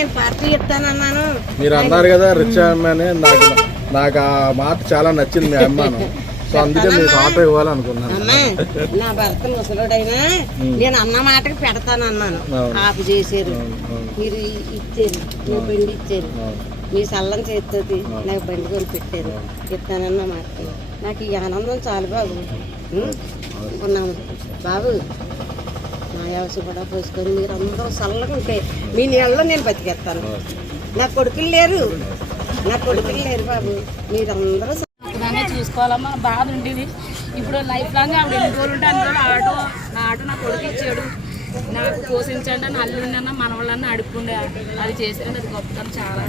నేను పార్టీ ఇస్తానన్నాను. మీరు అన్నారు కదా రిచ్ అమ్మాయి, నాకు ఆ మాట చాలా నచ్చింది మీ అమ్మాను. సో అందుకే మీకు ఆటో ఇవ్వాలనుకున్నాను. అమ్మా నా భర్త ముసలుడైనా నేను అన్న మాటకి పెడతానన్నాను. ఆపు చేశారు, మీరు ఇచ్చారు, మీ బండి ఇచ్చారు, మీ సల్లం చేస్తుంది నాకు బండి కొని పెట్టారు. ఇస్తానన్న మాటకి నాకు ఈ ఆనందం చాలు బాబు. ఉన్నాము బాబు, నా వ్యవసాయం కూడా పోసుకొని మీరు అందరూ చల్లగా ఉంటే మీ నీళ్ళలో నేను బతికేస్తాను. నా కొడుకులు లేరు బాబు, మీరందరూ చూసుకోవాలమ్మా. బాధ ఉండేది. ఇప్పుడు లైఫ్ లాంగ్ ఆవిడ ఎన్ని రోజులు ఉంటే అన్ని రోజులు నా ఆటో నా కొడుకు ఇచ్చాడు. నాకు పోషించండి అని అల్లుండన్నా మనవాళ్ళన్నా అడుక్కుండే. అది చేసేది అది గొప్పతనం చాలా.